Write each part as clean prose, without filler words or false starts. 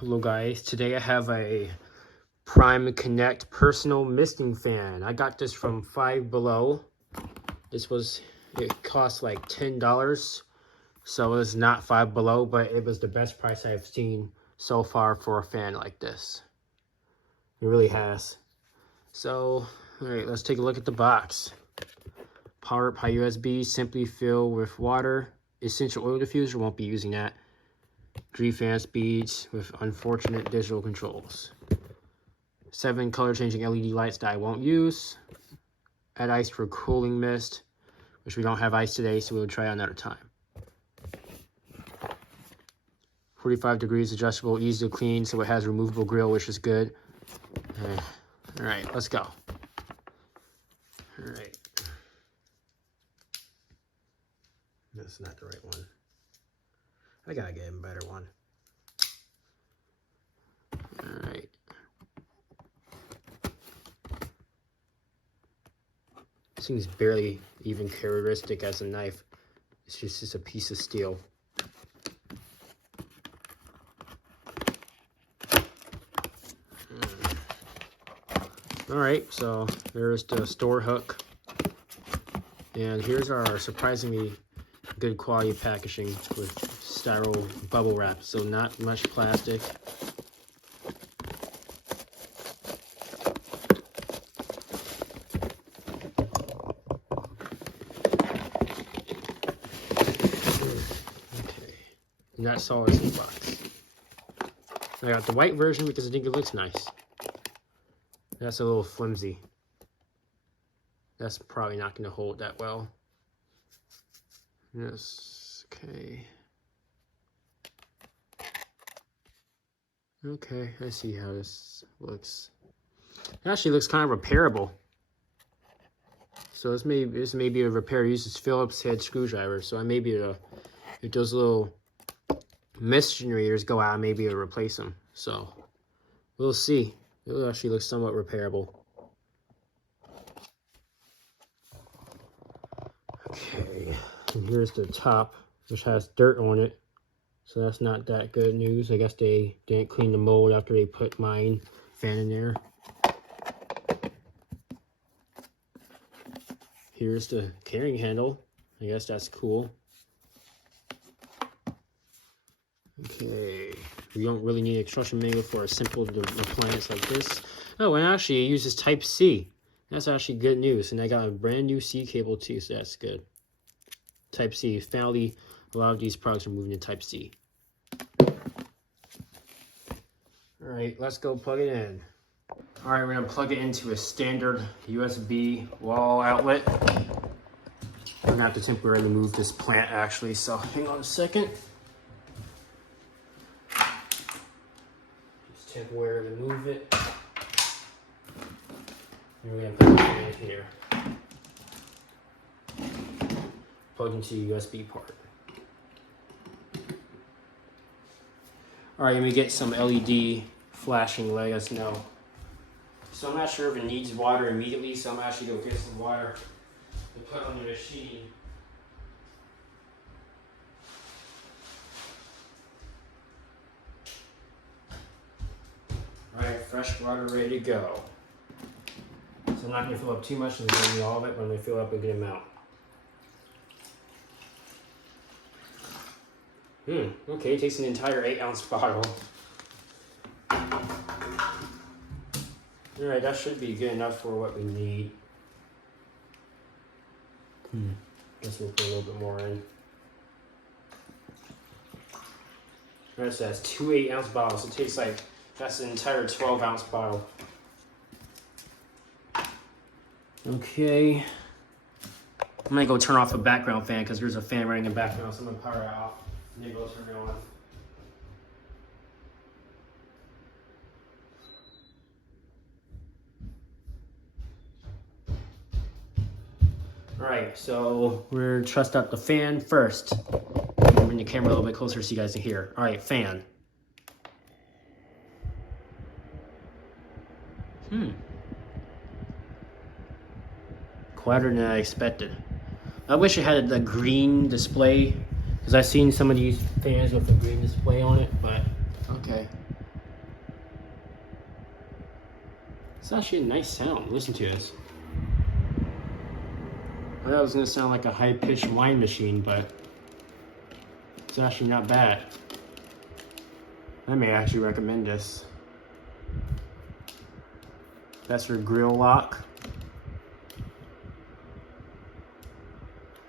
Hello guys, today I have a Prime Connect personal misting fan. I got this from 5below. It cost like $10. So it was not 5below, but it was the best price I've seen so far for a fan like this. It really has. So, alright, let's take a look at the box. Power up high USB, simply fill with water. Essential oil diffuser, won't be using that. 3 fan speeds with unfortunate digital controls. 7 color changing LED lights that I won't use. Add ice for cooling mist, which we don't have ice today, so we'll try another time. 45 degrees adjustable, easy to clean, so it has removable grill, which is good. All right, let's go. All right. That's not the right one. I gotta get a better one. All right. This thing's barely even characteristic as a knife. It's just a piece of steel. All right, so there's the store hook. And here's our surprisingly good quality packaging with styro bubble wrap, so not much plastic. Okay, and that's all it's in the box. I got the white version because I think it looks nice. That's a little flimsy. That's probably not going to hold that well. Yes, okay. Okay, I see how this looks. It actually looks kind of repairable. So this may be a repair. It uses Phillips head screwdriver. So I may be able to, if those little mist generators go out, maybe I'll replace them. So we'll see. It actually looks somewhat repairable. Okay, and here's the top, which has dirt on it. So that's not that good news. I guess they didn't clean the mold after they put mine fan in there. Here's the carrying handle. I guess that's cool. Okay, we don't really need an instruction manual for a simple appliance like this. Oh, and actually it uses Type-C. That's actually good news. And I got a brand new C cable too, so that's good. Type-C. Finally, a lot of these products are moving to Type-C. Alright, let's go plug it in. Alright, we're going to plug it into a standard USB wall outlet. I'm going to have to temporarily move this plant actually, so hang on a second. Just temporarily move it. And we're going to put it in here. Plug into the USB port. Alright, let me get some LED flashing, let us know. So I'm not sure if it needs water immediately, so I'm actually going to get some water to put on the machine. Alright, fresh water ready to go. So I'm not going to fill up too much, and I'm going to need all of it, but I'm going to fill up a good amount. Okay, it takes an entire 8-ounce bottle. Alright, that should be good enough for what we need. Guess we'll put a little bit more in. Alright, so that's 2 8-ounce bottles. It takes like, that's an entire 12-ounce bottle. Okay. I'm gonna go turn off the background fan because there's a fan running in the background, so I'm gonna power it off. And then go turn it on. Alright, so we're trust out the fan first. Bring the camera a little bit closer so you guys can hear. Alright, fan. Quieter than I expected. I wish it had a green display, because I've seen some of these fans with a green display on it, but okay. It's actually a nice sound. Listen to this. I thought it was gonna sound like a high-pitched wine machine, but it's actually not bad. I may actually recommend this. That's your grill lock.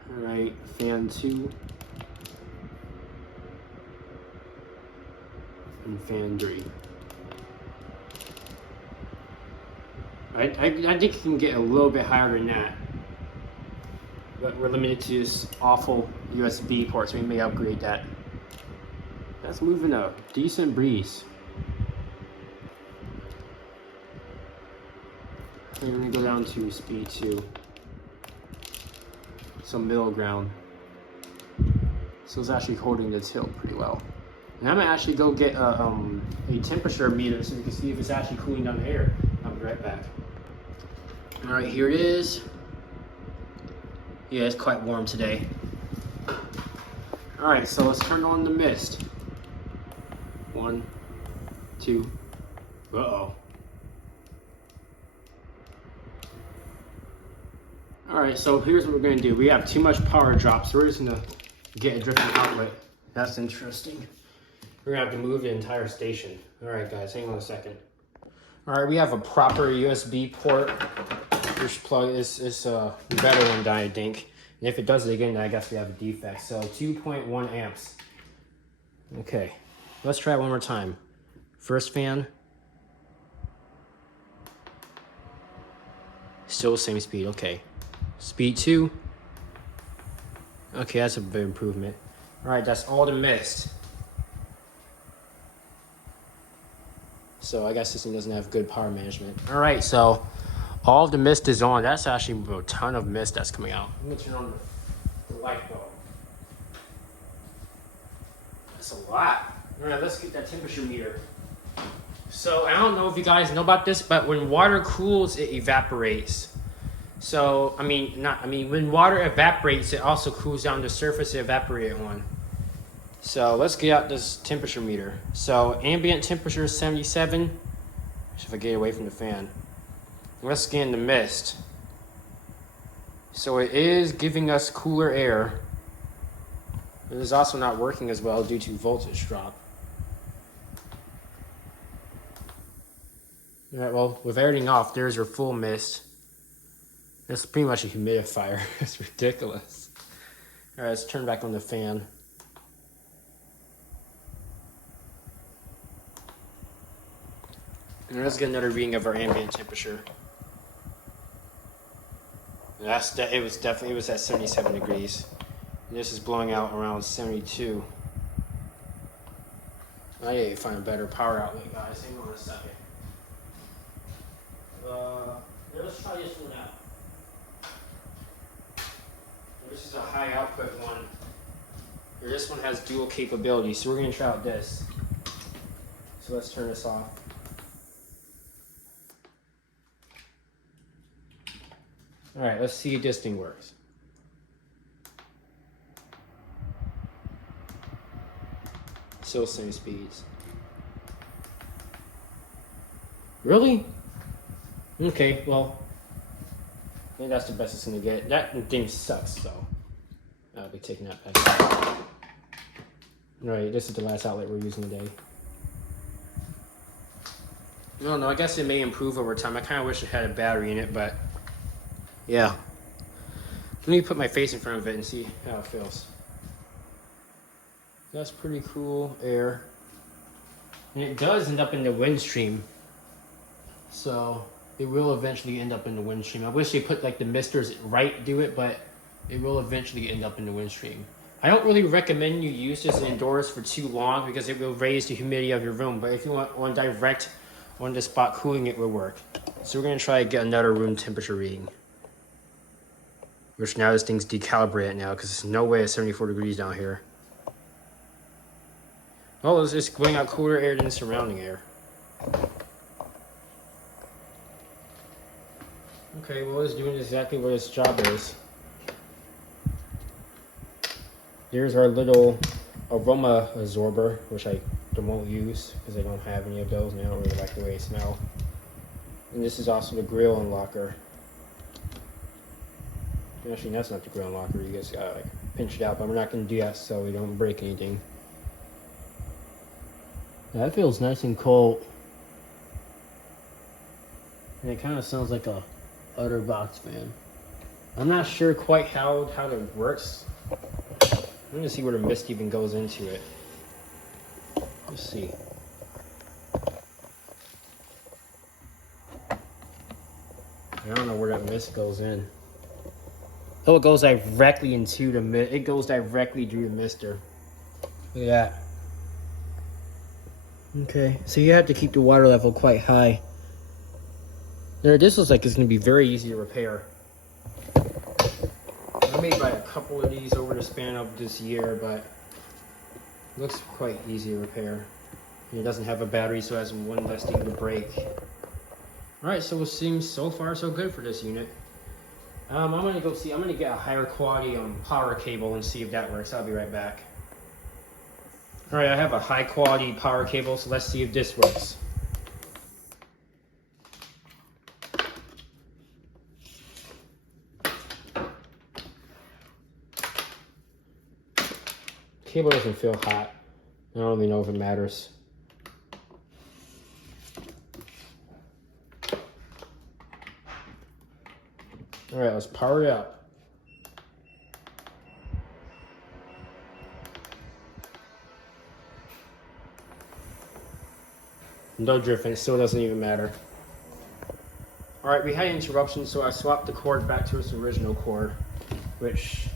All right, fan 2. And fan 3. I think you can get a little bit higher than that. But we're limited to this awful USB port, so we may upgrade that. That's moving a decent breeze. We're gonna go down to speed 2. Some middle ground. So it's actually holding the tilt pretty well. And I'm gonna actually go get a temperature meter so we can see if it's actually cooling down the air. I'll be right back. All right, here it is. Yeah, it's quite warm today. All right, so let's turn on the mist. 1, 2, uh-oh. All right, so here's what we're gonna do. We have too much power drop, so we're just gonna get a different outlet. That's interesting. We're gonna have to move the entire station. All right, guys, hang on a second. All right, we have a proper USB port. This plug is a better one than I think. And if it does it again, I guess we have a defect. So 2.1 amps. Okay, let's try it one more time. First fan. Still the same speed, okay. Speed 2. Okay, that's a big improvement. All right, that's all the mist. So I guess this thing doesn't have good power management. All right, so all of the mist is on. That's actually a ton of mist that's coming out. I'm gonna turn on the light bulb. That's a lot. All right, let's get that temperature meter. So I don't know if you guys know about this, but when water cools, it evaporates. So, when water evaporates, it also cools down the surface it evaporated on. So let's get out this temperature meter. So ambient temperature is 77. If I get away from the fan. Let's scan the mist. So it is giving us cooler air. It is also not working as well due to voltage drop. All right, well, with everything off, there's your full mist. That's pretty much a humidifier. It's ridiculous. All right, let's turn back on the fan. And let's get another reading of our ambient temperature. It was at 77 degrees. And this is blowing out around 72. I need to find a better power outlet, guys. Hang on a second. Let's try this one out. This is a high output one. This one has dual capability, so we're going to try out this. So let's turn this off. All right, let's see if this thing works. Still same speeds. Really? Okay, well, I think that's the best it's gonna get. That thing sucks, so I'll be taking that back. All right, this is the last outlet we're using today. I don't know, I guess it may improve over time. I kind of wish it had a battery in it, but yeah. Let me put my face in front of it and see how it feels. That's pretty cool air. And it does end up in the wind stream. So it will eventually end up in the wind stream. I wish they put like the misters right do it, but it will eventually end up in the wind stream. I don't really recommend you use this indoors for too long because it will raise the humidity of your room. But if you want on direct on the spot cooling, it will work. So we're gonna try to get another room temperature reading. Which now this thing's decalibrated now because there's no way it's 74 degrees down here. Oh, it's just going out cooler air than the surrounding air. Okay, well, it's doing exactly what its job is. Here's our little aroma absorber, which I won't use because I don't have any of those and I don't really like the way they smell. And this is also the grill unlocker. Actually, that's not the grill unlocker. You guys gotta like pinch it out, but we're not gonna do that so we don't break anything. That feels nice and cold. And it kind of sounds like a other box fan. I'm not sure quite how it works. I'm gonna see where the mist even goes into it. Let's see. I don't know where that mist goes in. Oh, it goes directly into the mist. It goes directly through the mister. Look at that. Okay, so you have to keep the water level quite high. There, this looks like it's going to be very easy to repair. I made like a couple of these over the span of this year, but it looks quite easy to repair. And it doesn't have a battery, so it has one less thing to break. Alright, so it seems so far so good for this unit. I'm gonna go see, I'm gonna get a higher quality power cable and see if that works. I'll be right back. Alright, I have a high quality power cable, so let's see if this works. Cable doesn't feel hot. I don't really know if it matters. Alright, let's power it up. No drifting, it still doesn't even matter. Alright, we had an interruption, so I swapped the cord back to its original cord, which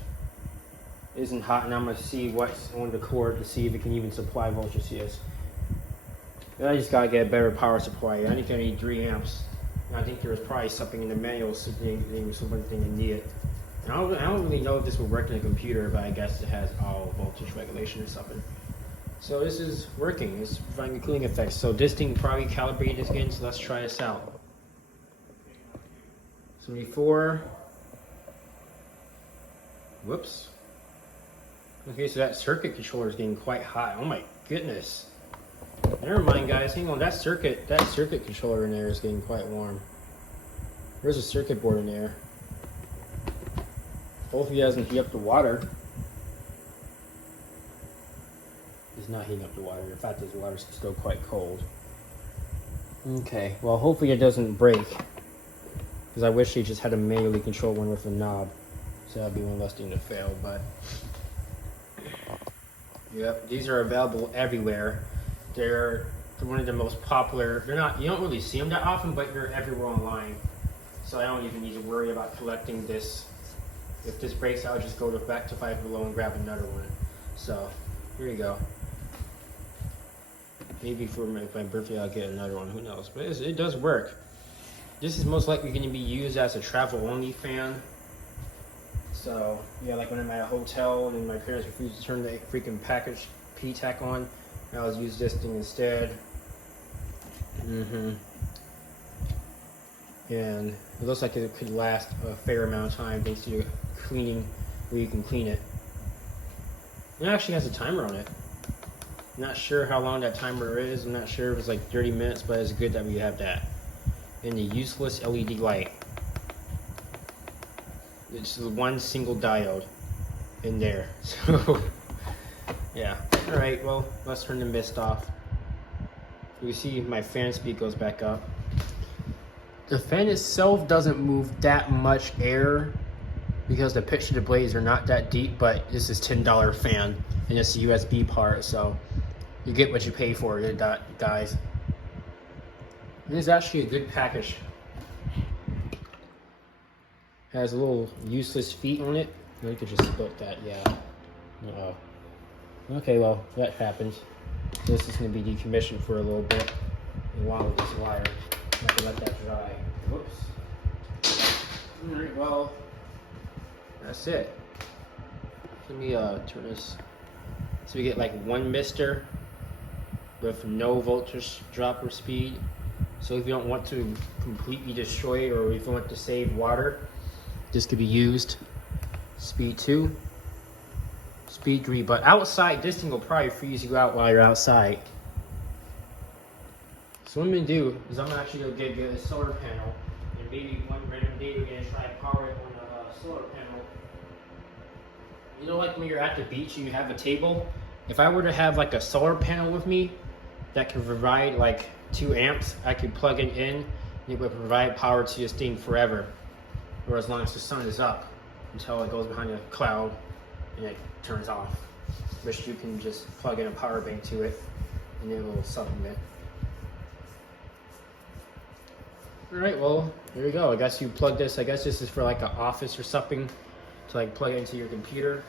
isn't hot, and I'm going to see what's on the cord to see if it can even supply voltage to this. Then I just got to get a better power supply. I think I need 3 amps. And I think there's probably something in the manual, something you need it. And I don't really know if this will work in a computer, but I guess it has all voltage regulation or something. So this is working. It's providing a cooling effect. So this thing probably calibrated this again, so let's try this out. 74. Whoops. Okay, so that circuit controller is getting quite hot. Oh my goodness. Never mind, guys. Hang on. That circuit controller in there is getting quite warm. There's a circuit board in there. Hopefully it doesn't heat up the water. It's not heating up the water. In fact, this water's still quite cold. Okay, well, hopefully it doesn't break. Because I wish they just had a manually control one with a knob. So that'd be one less thing to fail, but... Yep, these are available everywhere. They're one of the most popular. They're not, you don't really see them that often, but they're everywhere online. So I don't even need to worry about collecting this. If this breaks, I'll just go back to 5below and grab another one. So here you go. Maybe for my birthday I'll get another one, who knows. But it does work. This is most likely going to be used as a travel-only fan. So yeah, like when I'm at a hotel and my parents refuse to turn the freaking package P-tack on, I'll use this thing instead. And it looks like it could last a fair amount of time thanks to cleaning, where you can clean it. It actually has a timer on it. I'm not sure how long that timer is. I'm not sure if it's like 30 minutes, but it's good that we have that. And the useless LED light. It's the one single diode in there. So yeah. Alright, well, let's turn the mist off. You see my fan speed goes back up. The fan itself doesn't move that much air because the pitch of the blades are not that deep, but this is $10 fan and it's a USB part, so you get what you pay for it, guys. And it's actually a good package. Has a little useless feet on it. You could just split that, yeah. Uh-oh. Okay, well, that happens. This is going to be decommissioned for a little bit along with this wire. I have to let that dry. Whoops. Alright, well, that's it. Let me turn this. So we get like one mister with no voltage drop or speed. So if you don't want to completely destroy it, or if you want to save water, this could be used. Speed 2, speed 3, but outside this thing will probably freeze you out while you're outside. So what I'm gonna do is I'm actually gonna get a solar panel, and maybe one random day we're gonna try to power it on a solar panel. You know, like when you're at the beach and you have a table, if I were to have like a solar panel with me that can provide like 2 amps, I could plug it in and it would provide power to this thing forever, or as long as the sun is up until it goes behind a cloud and it turns off, which you can just plug in a power bank to it and it will supplement. All right, well, there you go. I guess you plug this, I guess this is for like an office or something to like plug it into your computer.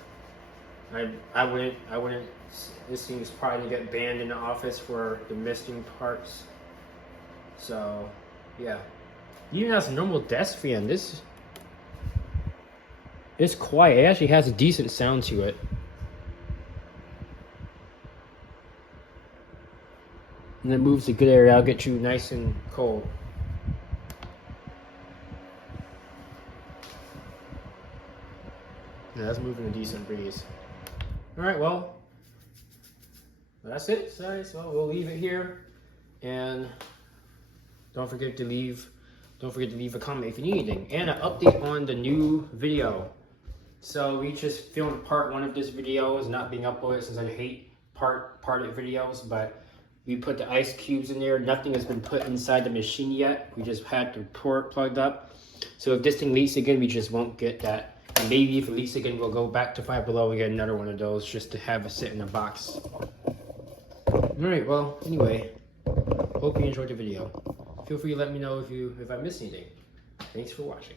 I wouldn't, this seems probably to get banned in the office for the misting parts. So, yeah. Even as a normal desk fan, this it's quiet. It actually has a decent sound to it. And it moves a good area. I'll get you nice and cold. Yeah, that's moving a decent breeze. All right, well, that's it. Sorry, so we'll leave it here, and don't forget to leave a comment if you need anything, and an update on the new video. So we just filmed part 1 of this video. Is not being uploaded since I hate parted videos, but we put the ice cubes in there. Nothing has been put inside the machine yet. We just had the port plugged up. So if this thing leaks again, we just won't get that. And maybe if it leaks again, we'll go back to 5 Below and get another one of those just to have it sit in a box. Alright, well, anyway, hope you enjoyed the video. Feel free to let me know if I missed anything. Thanks for watching.